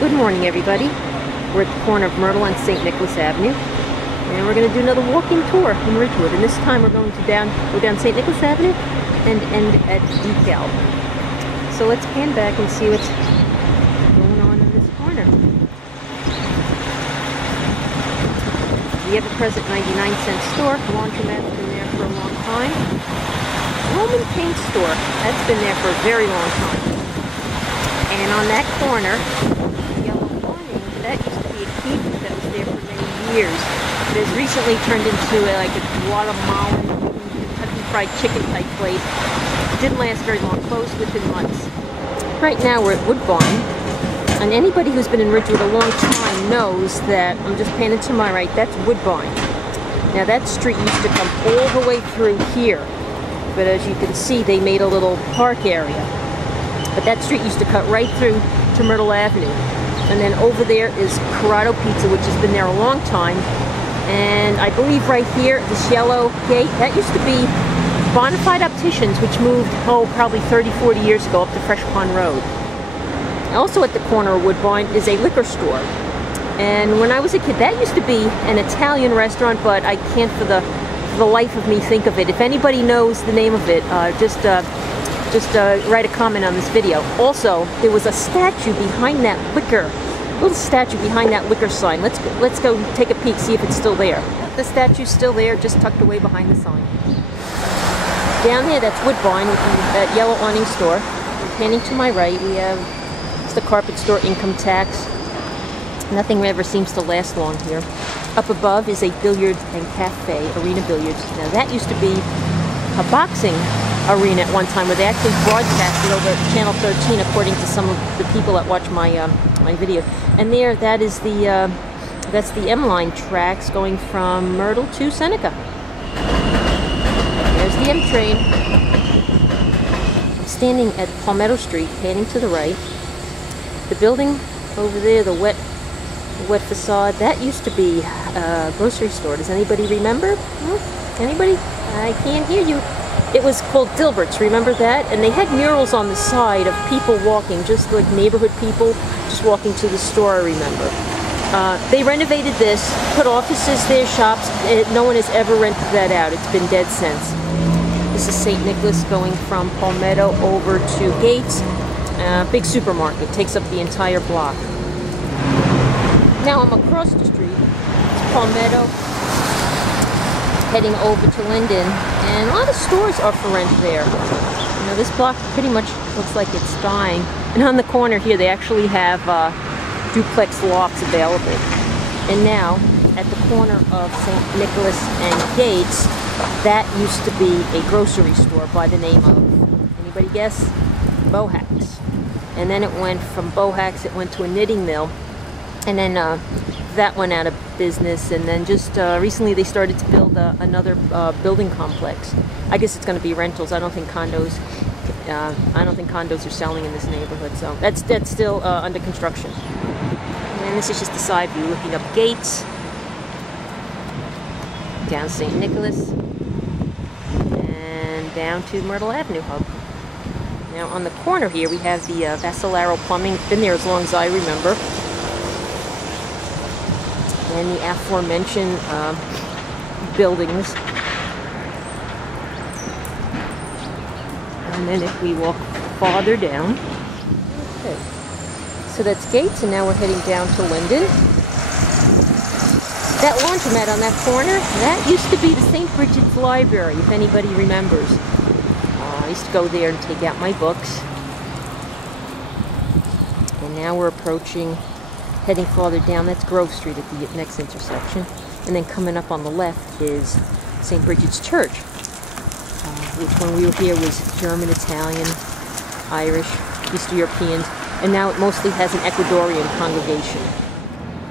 Good morning, everybody. We're at the corner of Myrtle and St. Nicholas Avenue, and we're going to do another walking tour in Ridgewood. And this time we're going to go down St. Nicholas Avenue and end at DeKalb. So let's pan back and see what's going on in this corner. The ever-present 99-cent store. Laundromat's been there for a long time. Roman paint store. That's been there for a very long time. And on that corner, that used to be a cave that was there for many years. It has recently turned into like a Guatemalan Kentucky Fried Chicken type place. Didn't last very long, closed within months. Right now we're at Woodbine, and anybody who's been in Ridgewood a long time knows that, I'm just panning to my right, that's Woodbine. Now that street used to come all the way through here, but as you can see they made a little park area. But that street used to cut right through to Myrtle Avenue. And then over there is Corrado Pizza, which has been there a long time. And I believe right here, this yellow gate, that used to be Bonafide Opticians, which moved, probably 30, 40 years ago up to Fresh Pond Road. Also at the corner of Woodbine is a liquor store. And when I was a kid, that used to be an Italian restaurant, but I can't for the life of me think of it. If anybody knows the name of it, just write a comment on this video. Also, there was a statue behind that little statue behind that liquor sign. Let's go take a peek, see if it's still there. The statue's still there, just tucked away behind the sign. Down there, that's Woodbine, that yellow awning store. Panning to my right, we have it's the carpet store, income tax. Nothing ever seems to last long here. Up above is a billiard and cafe, Arena Billiards. Now that used to be a boxing arena at one time, where they actually broadcasted over Channel 13, according to some of the people that watch my my video. And there, that's the M-Line tracks going from Myrtle to Seneca. There's the M train. I'm standing at Palmetto Street, panning to the right. The building over there, the wet facade, that used to be a grocery store. Does anybody remember? Anybody? I can't hear you. It was called Dilbert's, remember that? And they had murals on the side of people walking, just like neighborhood people, just walking to the store, I remember. They renovated this, put offices there, shops. No one has ever rented that out. It's been dead since. This is St. Nicholas going from Palmetto over to Gates. Big supermarket, takes up the entire block. Now I'm across the street. It's Palmetto, heading over to Linden, and a lot of stores are for rent there. You know, this block pretty much looks like it's dying. And on the corner here, they actually have duplex lofts available. And now, at the corner of St. Nicholas and Gates, that used to be a grocery store by the name of, anybody guess? Bohack's. And then it went from Bohack's, it went to a knitting mill, and then that went out of business, and then just recently they started to build another building complex. I guess it's going to be rentals. I don't think condos are selling in this neighborhood, so that's still under construction. And this is just the side view, looking up Gates, down St. Nicholas, and down to Myrtle Avenue Hub. Now on the corner here we have the Vassalaro Plumbing. It's been there as long as I remember. And the aforementioned buildings. And then if we walk farther down, okay. So that's Gates, and now we're heading down to Linden. That laundromat on that corner, that used to be the St. Bridget's Library, if anybody remembers. I used to go there and take out my books. And now we're approaching, heading farther down, that's Grove Street at the next intersection. And then coming up on the left is St. Bridget's Church, which when we were here was German, Italian, Irish, East European, and now it mostly has an Ecuadorian congregation.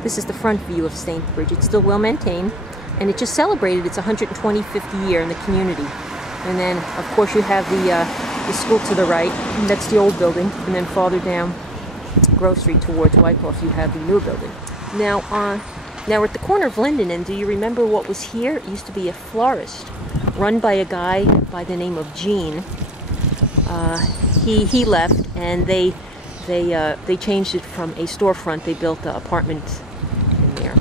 This is the front view of St. Bridget, still well maintained, and it just celebrated its 125th year in the community. And then, of course, you have the school to the right, and that's the old building, and then farther down Grove Street towards Wyckoff, you have the new building. Now we're at the corner of Linden, and do you remember what was here? It used to be a florist run by a guy by the name of Gene. He left, and they they changed it from a storefront. They built apartments in there.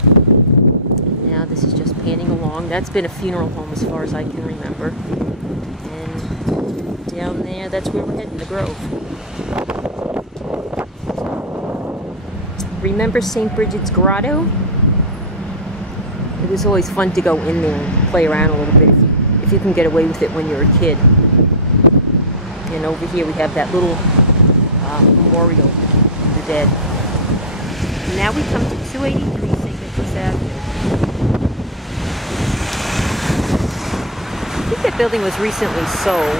Now this is just panning along. That's been a funeral home as far as I can remember. And down there, that's where we're heading, the Grove. Remember St. Bridget's Grotto? It was always fun to go in there and play around a little bit if you can get away with it when you're a kid. And over here we have that little memorial to the dead. Now we come to 283 St. Nicholas Avenue. I think that building was recently sold.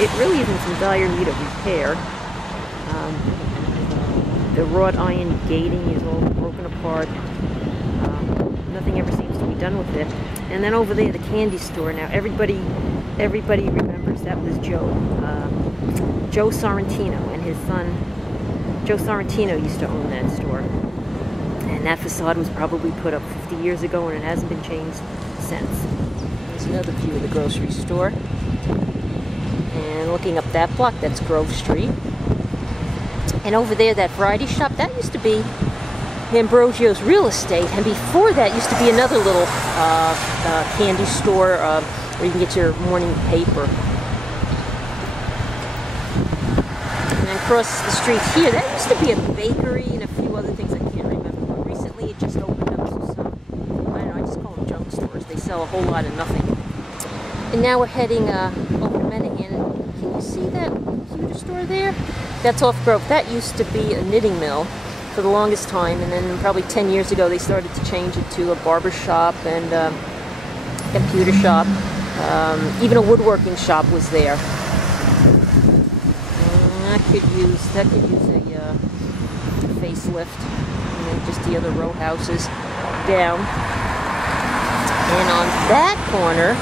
It really isn't in dire need of repair. The wrought iron gating is all broken apart. Nothing ever seems to be done with it. And then over there, the candy store. Now everybody remembers that was Joe Sorrentino, and his son Joe Sorrentino used to own that store. And that facade was probably put up 50 years ago, and it hasn't been changed since. There's another view of the grocery store. And looking up that block, that's Grove Street. And over there, that variety shop, that used to be Ambrosio's Real Estate. And before that used to be another little candy store where you can get your morning paper. And across the street here, that used to be a bakery and a few other things I can't remember. But recently it just opened up to some, I don't know, I just call them junk stores. They sell a whole lot of nothing. And now we're heading over to Menahan. Can you see that computer store there? That's off Grove. That used to be a knitting mill for the longest time, and then probably 10 years ago they started to change it to a barber shop and computer shop. Even a woodworking shop was there. That could use a facelift. And then just the other row houses down. And on that corner,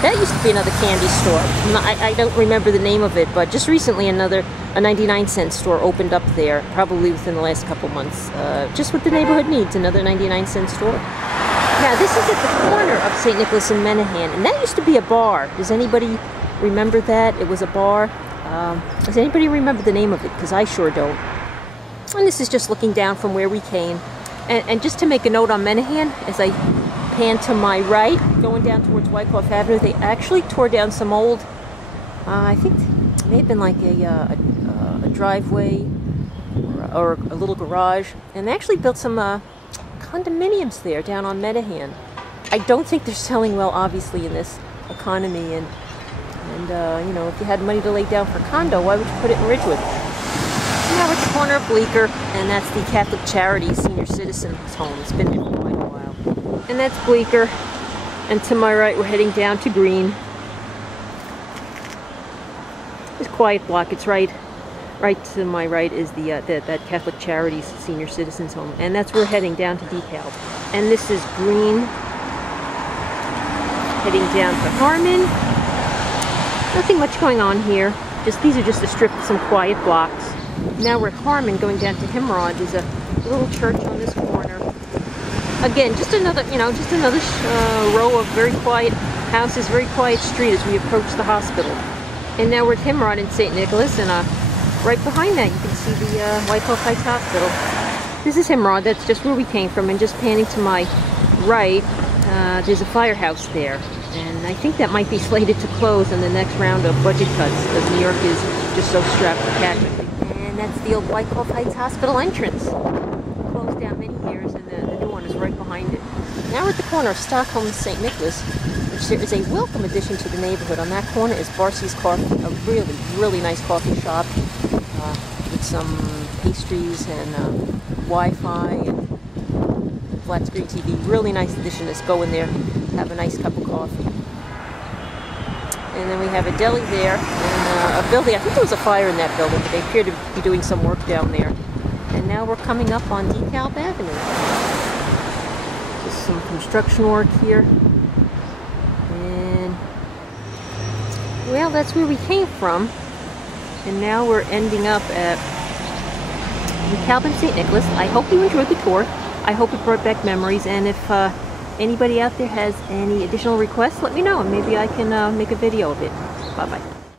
that used to be another candy store. I don't remember the name of it, but just recently a 99-cent store opened up there, probably within the last couple months. Just what the neighborhood needs, another 99-cent store. Now this is at the corner of St. Nicholas and Menahan, and that used to be a bar. Does anybody remember that? It was a bar. Does anybody remember the name of it? Because I sure don't. And this is just looking down from where we came. And just to make a note on Menahan, as I pan to my right, going down towards Wyckoff Avenue, they actually tore down some old, I think it may have been like a driveway or a little garage, and they actually built some condominiums there down on Menahan. I don't think they're selling well, obviously, in this economy, and you know, if you had money to lay down for a condo, why would you put it in Ridgewood? Now we're at the corner of Bleecker, and that's the Catholic Charities Senior Citizens Home. It's been there for quite a while. And that's Bleecker, and to my right we're heading down to Green. This quiet block, it's right to my right is that Catholic Charities Senior Citizens Home, and that's where we're heading down to DeKalb. And this is Green, heading down to Harmon. Nothing much going on here. These are just a strip of some quiet blocks. Now we're at Harmon, going down to Himrod. There's a little church on this corner. Again, just another row of very quiet houses, very quiet street as we approach the hospital. And now we're at Himrod in St. Nicholas, and right behind that you can see the Wyckoff Heights Hospital. This is Himrod. That's just where we came from, and just panning to my right, there's a firehouse there. And I think that might be slated to close in the next round of budget cuts, because New York is just so strapped for cash. And that's the old Wyckoff Heights Hospital entrance. Closed down many years, and the new one is right behind it. Now we're at the corner of Stockholm and St. Nicholas, which there is a welcome addition to the neighborhood. On that corner is Barcy's Coffee, a really, really nice coffee shop with some pastries and Wi-Fi and flat screen TV. Really nice addition. Let's go in there, have a nice cup of coffee. And then we have a deli there, and a building. I think there was a fire in that building, but they appear to be doing some work down there. And now we're coming up on DeKalb Avenue. Just some construction work here. And, well, that's where we came from. And now we're ending up at DeKalb and St. Nicholas. I hope you enjoyed the tour. I hope it brought back memories. And if anybody out there has any additional requests, let me know, and maybe I can make a video of it. Bye-bye.